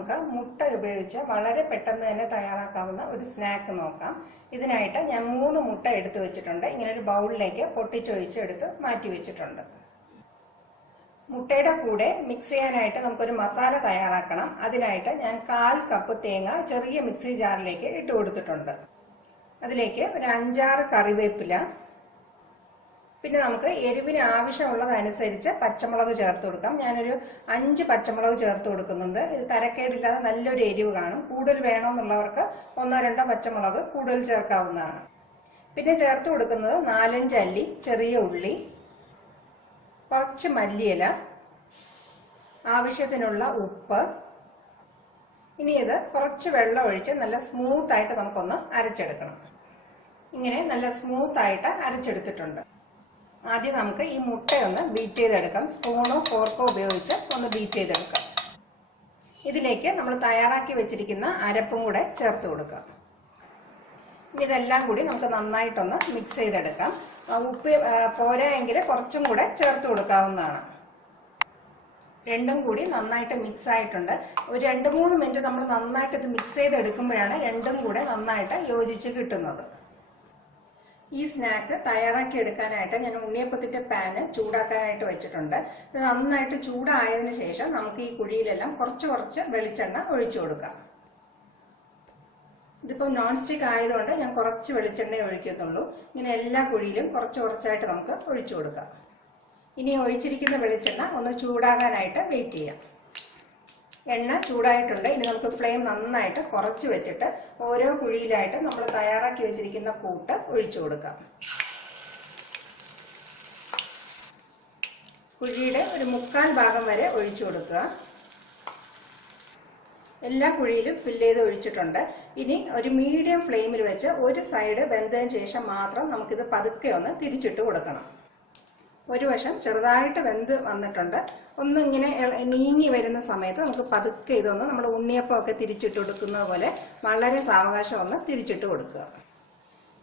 നമുക്ക് മുട്ട ഉപയോഗിച്ച് വളരെ പെട്ടെന്ന് തന്നെ തയ്യാറാക്കാവുന്ന ഒരു സ്നാക്ക് നോക്കാം. ഇതിനായിട്ട് ഞാൻ 3 മുട്ട എടുത്തു വെച്ചിട്ടുണ്ട്. ഇങ്ങനെ ഒരു ബൗളിലേക്ക് പൊട്ടിച്ചൊഴിച്ചെടുത്ത് മാറ്റി വെച്ചിട്ടുണ്ട്. മുട്ടയുടെ കൂടെ മിക്സ് ചെയ്യാനായിട്ട് നമുക്കൊരു മസാല തയ്യാറാക്കണം. അതിനായിട്ട് ഞാൻ 1/4 കപ്പ് തേങ്ങ ചെറിയ മിക്സി ജാറിലേക്ക് ഇട്ട് കൊടുത്തിട്ടുണ്ട്. അതിലേക്ക് ഒരു 5-6 കറിവേപ്പില, പിന്നെ നമുക്ക് എരിവിന് ആവശ്യമുള്ളതനുസരിച്ച് പച്ചമുളക് ചേർത്ത് കൊടുക്കാം. ഞാനൊരു 5 പച്ചമുളക് ചേർത്ത് കൊടുക്കുന്നുണ്ട്. ഇത് തരക്കേടില്ലാതെ നല്ലൊരു എരിവ് കാണും. കൂടുതൽ വേണമെന്നുള്ളവർക്ക് 1-2 പച്ചമുളക് കൂടുതൽ ചേർക്കാവുന്നതാണ്. പിന്നെ ചേർത്ത് കൊടുക്കുന്നത് 4-5 അല്ലി ചെറിയ ഉള്ളി, കുറച്ച് മല്ലിയില, ആവശ്യത്തിനുള്ള ഉപ്പ്. ഇനി ഇത് കുറച്ച് വെള്ളം ഒഴിച്ച് നല്ല സ്മൂത്തായിട്ട് നമുക്കൊന്ന് അരച്ചെടുക്കണം. ഇങ്ങനെ നല്ല സ്മൂത്തായിട്ട് അരച്ചെടുത്തിട്ടുണ്ട്. ആദ്യം നമുക്ക് ഈ മുട്ടയൊന്ന് ബീറ്റ് ചെയ്തെടുക്കാം. സ്പൂണോ ഫോർക്കോ ഉപയോഗിച്ച് ഒന്ന് ബീറ്റ് ചെയ്തെടുക്കാം. ഇതിലേക്ക് നമ്മൾ തയ്യാറാക്കി വെച്ചിരിക്കുന്ന അരപ്പും കൂടെ ചേർത്ത് കൊടുക്കാം. ഇതെല്ലാം കൂടി നമുക്ക് നന്നായിട്ടൊന്ന് മിക്സ് ചെയ്തെടുക്കാം. ഉപ്പ് പോരായെങ്കിൽ കുറച്ചും കൂടെ ചേർത്ത് കൊടുക്കാവുന്നതാണ്. രണ്ടും കൂടി നന്നായിട്ട് മിക്സ് ആയിട്ടുണ്ട്. ഒരു 2-3 മിനിറ്റ് നമ്മൾ നന്നായിട്ട് ഇത് മിക്സ് ചെയ്തെടുക്കുമ്പോഴാണ് രണ്ടും കൂടെ നന്നായിട്ട് യോജിച്ച് കിട്ടുന്നത്. ഈ സ്നാക്ക് തയ്യാറാക്കി എടുക്കാനായിട്ട് ഞാൻ ഉണ്ണിയപ്പത്തിന്റെ പാന് ചൂടാക്കാനായിട്ട് വെച്ചിട്ടുണ്ട്. ഇത് നന്നായിട്ട് ചൂടായതിനു ശേഷം നമുക്ക് ഈ കുഴിയിലെല്ലാം കുറച്ച് വെളിച്ചെണ്ണ ഒഴിച്ചു കൊടുക്കാം. ഇതിപ്പോൾ നോൺ സ്റ്റിക്ക് ആയതുകൊണ്ട് ഞാൻ കുറച്ച് വെളിച്ചെണ്ണ ഒഴിക്കുന്നുള്ളൂ. ഇങ്ങനെ എല്ലാ കുഴിയിലും കുറച്ചായിട്ട് നമുക്ക് ഒഴിച്ചു കൊടുക്കാം. ഇനി ഒഴിച്ചിരിക്കുന്ന വെളിച്ചെണ്ണ ഒന്ന് ചൂടാകാനായിട്ട് വെയിറ്റ് ചെയ്യാം. എണ്ണ ചൂടായിട്ടുണ്ട്. ഇനി നമുക്ക് ഫ്ലെയിം നന്നായിട്ട് കുറച്ച് വെച്ചിട്ട് ഓരോ കുഴിയിലായിട്ട് നമ്മൾ തയ്യാറാക്കി വെച്ചിരിക്കുന്ന കൂട്ട് ഒഴിച്ചു കൊടുക്കാം. കുഴിയുടെ ഒരു 1/4 ഭാഗം വരെ ഒഴിച്ചു കൊടുക്കുക. എല്ലാ കുഴിയിലും ഫില്ല് ചെയ്ത് ഒഴിച്ചിട്ടുണ്ട്. ഇനി ഒരു മീഡിയം ഫ്ലെയിമിൽ വെച്ച് ഒരു സൈഡ് വെന്തതിന് ശേഷം മാത്രം നമുക്കിത് പതുക്കെ ഒന്ന് തിരിച്ചിട്ട് കൊടുക്കണം. ഒരു വശം ചെറുതായിട്ട് വെന്ത് വന്നിട്ടുണ്ട്. ഒന്നിങ്ങനെ നീങ്ങി വരുന്ന സമയത്ത് നമുക്ക് പതുക്കെ ഇതൊന്ന് നമ്മൾ ഉണ്ണിയപ്പമൊക്കെ തിരിച്ചിട്ട് കൊടുക്കുന്നത് പോലെ വളരെ സാവകാശം ഒന്ന് തിരിച്ചിട്ട് കൊടുക്കുക.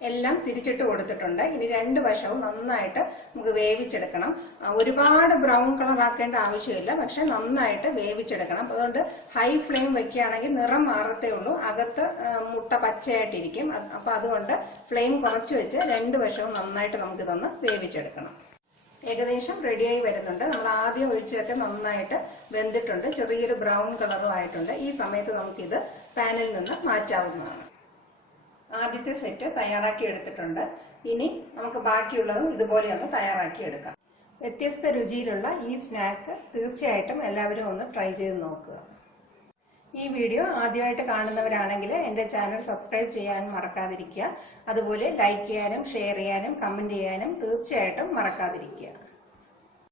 എല്ലാം തിരിച്ചിട്ട് കൊടുത്തിട്ടുണ്ട്. ഇനി 2 വശവും നന്നായിട്ട് നമുക്ക് വേവിച്ചെടുക്കണം. ഒരുപാട് ബ്രൗൺ കളർ ആക്കേണ്ട ആവശ്യമില്ല, പക്ഷെ നന്നായിട്ട് വേവിച്ചെടുക്കണം. അതുകൊണ്ട് ഹൈ ഫ്ലെയിം വെക്കുകയാണെങ്കിൽ നിറം മാറത്തേ ഉള്ളൂ, അകത്ത് മുട്ട പച്ചയായിട്ടിരിക്കും. അപ്പൊ അതുകൊണ്ട് ഫ്ലെയിം കുറച്ച് വെച്ച് 2 വശവും നന്നായിട്ട് നമുക്കിതൊന്ന് വേവിച്ചെടുക്കണം. ഏകദേശം റെഡിയായി വരുന്നുണ്ട്. നമ്മൾ ആദ്യം ഒഴിച്ചതൊക്കെ നന്നായിട്ട് വെന്തിട്ടുണ്ട്, ചെറിയൊരു ബ്രൗൺ കളറും ആയിട്ടുണ്ട്. ഈ സമയത്ത് നമുക്കിത് പാനിൽ നിന്ന് മാറ്റാവുന്നതാണ്. ആദ്യത്തെ സെറ്റ് തയ്യാറാക്കി എടുത്തിട്ടുണ്ട്. ഇനി നമുക്ക് ബാക്കിയുള്ളതും ഇതുപോലെ ഒന്ന് തയ്യാറാക്കി എടുക്കാം. വ്യത്യസ്ത രുചിയിലുള്ള ഈ സ്നാക്ക് തീർച്ചയായിട്ടും എല്ലാവരും ഒന്ന് ട്രൈ ചെയ്ത് നോക്കുക. ഈ വീഡിയോ ആദ്യമായിട്ട് കാണുന്നവരാണെങ്കിൽ എൻ്റെ ചാനൽ സബ്സ്ക്രൈബ് ചെയ്യാനും മറക്കാതിരിക്കുക. അതുപോലെ ലൈക്ക് ചെയ്യാനും ഷെയർ ചെയ്യാനും കമൻറ്റ് ചെയ്യാനും തീർച്ചയായിട്ടും മറക്കാതിരിക്കുക.